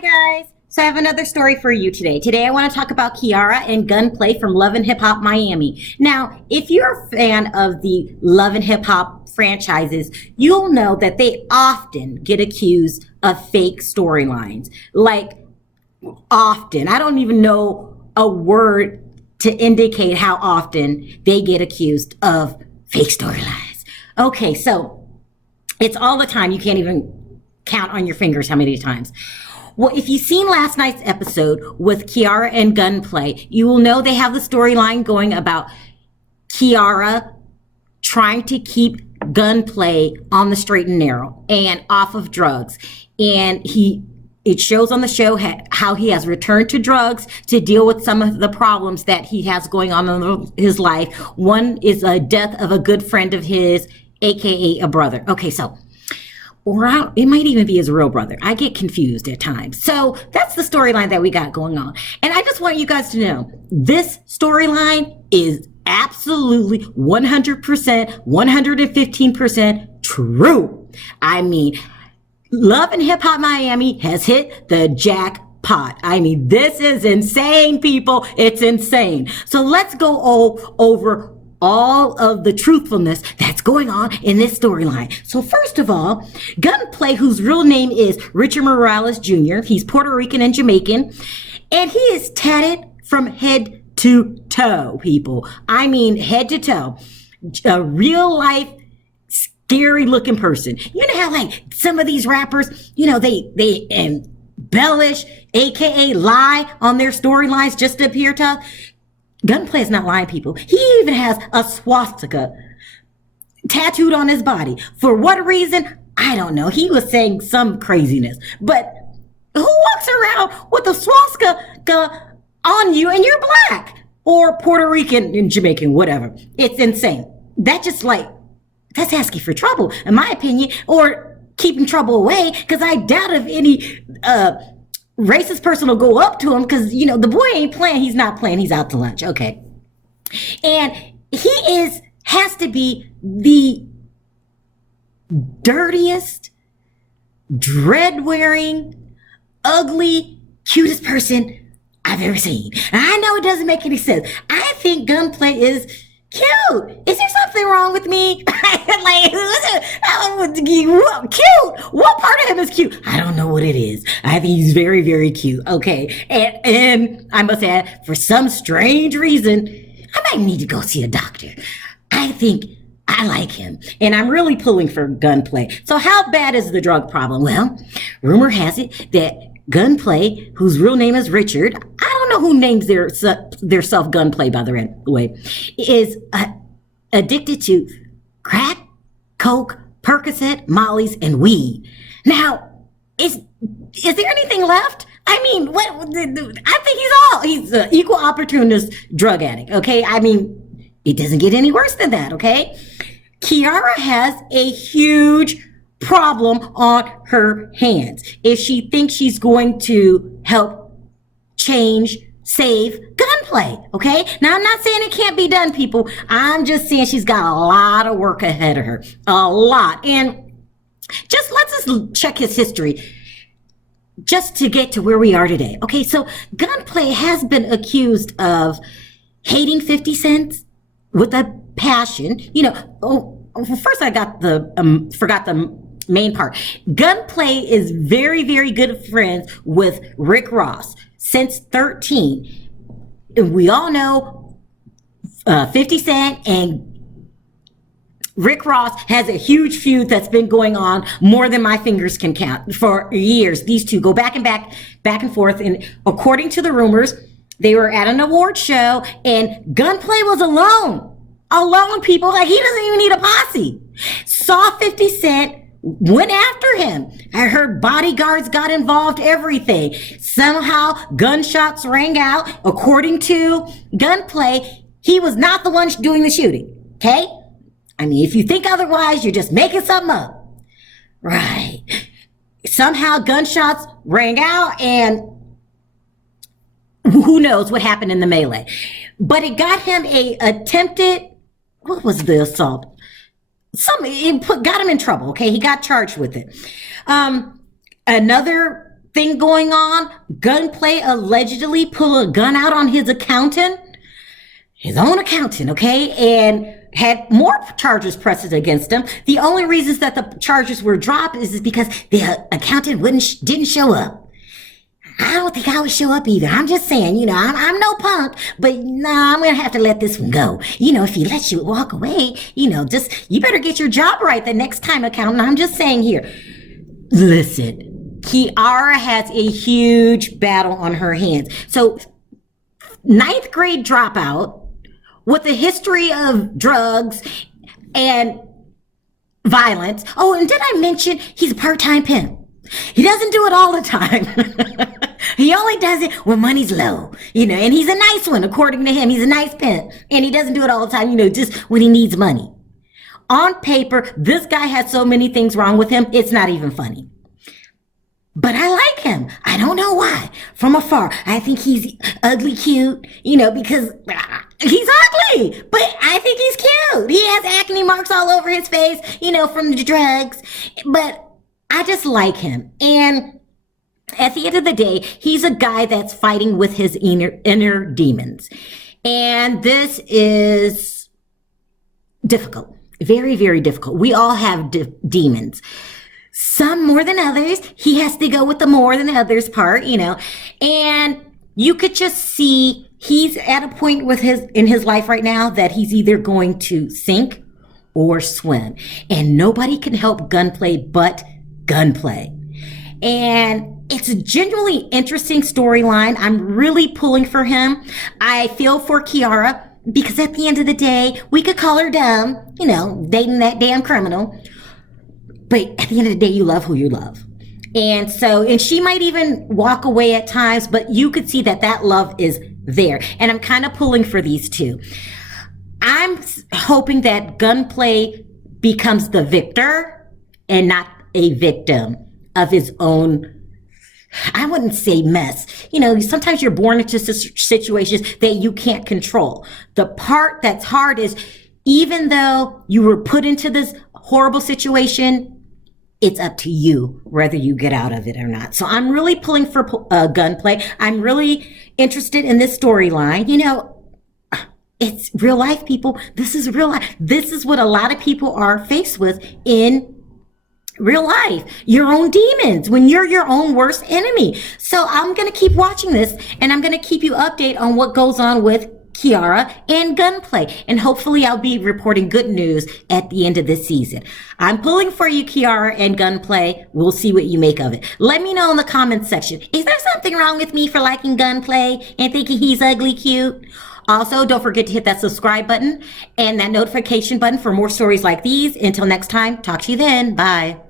Hi guys! So I have another story for you today. Today I want to talk about Kiara and Gunplay from Love and Hip Hop Miami. Now, if you're a fan of the Love and Hip Hop franchises, you'll know that they often get accused of fake storylines. Like, often. I don't even know a word to indicate how often they get accused of fake storylines. Okay, so it's all the time. You can't even count on your fingers how many times. Well, if you've seen last night's episode with Kiara and Gunplay, you will know they have the storyline going about Kiara trying to keep Gunplay on the straight and narrow and off of drugs. And it shows on the show how he has returned to drugs to deal with some of the problems that he has going on in his life. One is a death of a good friend of his, aka a brother. Okay, so it might even be his real brother. I get confused at times. So that's the storyline that we got going on. And I just want you guys to know, this storyline is absolutely 100%, 115% true. I mean, Love and Hip Hop Miami has hit the jackpot. I mean, this is insane, people. It's insane. So let's go over all of the truthfulness that's going on in this storyline. So first of all, Gunplay, whose real name is Richard Morales Jr., he's Puerto Rican and Jamaican, and he is tatted from head to toe, people. I mean, head to toe. A real life, scary looking person. You know how like some of these rappers, they embellish, aka lie on their storylines just to appear tough. Gunplay is not lying, people. He even has a swastika tattooed on his body. For what reason? I don't know. He was saying some craziness. But who walks around with a swastika on you and you're black? Or Puerto Rican and Jamaican, whatever. It's insane. That's asking for trouble, in my opinion, or keeping trouble away, because I doubt if any racist person will go up to him, because the boy ain't playing. He's not playing. He's out to lunch. Okay. And he has to be the dirtiest, dread wearing, ugly, cutest person I've ever seen. And I know it doesn't make any sense. I think Gunplay is cute. Is there something wrong with me? Cute. What part of him is cute? I don't know what it is. I think he's very, very cute. Okay. And I must add, for some strange reason, I might need to go see a doctor. I think I like him. And I'm really pulling for Gunplay. So how bad is the drug problem? Well, rumor has it that Gunplay, whose real name is Richard, I don't know who names their self Gunplay, by the way, is addicted to crack, coke, Percocet, Molly's, and weed. Now, is there anything left? I mean, I think he's an equal opportunist drug addict, okay? I mean, it doesn't get any worse than that, okay? Kiara has a huge problem on her hands if she thinks she's going to help save Gunplay, okay? Now, I'm not saying it can't be done, people. I'm just saying she's got a lot of work ahead of her. A lot. And let's just check his history just to get to where we are today. Okay, so Gunplay has been accused of hating 50 Cent with a passion. First I got forgot the main part. Gunplay is very, very good friends with Rick Ross since 13. And we all know 50 Cent and Rick Ross has a huge feud that's been going on more than my fingers can count for years. These two go back and forth. And according to the rumors, they were at an award show and Gunplay was alone, people. Like, he doesn't even need a posse. Saw 50 Cent, went after him. I heard bodyguards got involved, everything. Somehow gunshots rang out. According to Gunplay, he was not the one doing the shooting. Okay? I mean, if you think otherwise, you're just making something up. Right. Somehow gunshots rang out and who knows what happened in the melee. But it got him what was the assault? Got him in trouble, okay? He got charged with it. Another thing going on. Gunplay allegedly pulled a gun out on his accountant, his own accountant, okay, and had more charges pressed against him. The only reasons that the charges were dropped is because the accountant didn't show up. I don't think I would show up either. I'm just saying, I'm no punk, but I'm going to have to let this one go. If he lets you walk away, you better get your job right the next time, accountant. I'm just saying here. Listen, Kiara has a huge battle on her hands. So, 9th grade dropout with a history of drugs and violence. Oh, and did I mention he's a part-time pimp? He doesn't do it all the time. He only does it when money's low, and he's a nice one, according to him. He's a nice pimp, and he doesn't do it all the time, just when he needs money. On paper, this guy has so many things wrong with him, it's not even funny. But I like him. I don't know why. From afar, I think he's ugly cute, because he's ugly, but I think he's cute. He has acne marks all over his face, from the drugs, but I just like him. And at the end of the day, he's a guy that's fighting with his inner demons. And this is difficult. Very, very difficult. We all have demons. Some more than others. He has to go with the more than others part, And you could just see he's at a point in his life right now that he's either going to sink or swim. And nobody can help Gunplay but Gunplay. And it's a genuinely interesting storyline. I'm really pulling for him. I feel for Kiara because at the end of the day, we could call her dumb, dating that damn criminal. But at the end of the day, you love who you love. And she might even walk away at times, but you could see that love is there. And I'm kind of pulling for these two. I'm hoping that Gunplay becomes the victor and not a victim of his own, I wouldn't say mess. Sometimes you're born into situations that you can't control. The part that's hard is even though you were put into this horrible situation, it's up to you whether you get out of it or not. So I'm really pulling for Gunplay. I'm really interested in this storyline. It's real life, people. This is real life. This is what a lot of people are faced with in real life. Your own demons, when you're your own worst enemy. So I'm going to keep watching this, and I'm going to keep you updated on what goes on with Kiara and Gunplay. And hopefully I'll be reporting good news at the end of this season. I'm pulling for you, Kiara and Gunplay. We'll see what you make of it. Let me know in the comments section. Is there something wrong with me for liking Gunplay and thinking he's ugly cute? Also, don't forget to hit that subscribe button and that notification button for more stories like these. Until next time, talk to you then. Bye.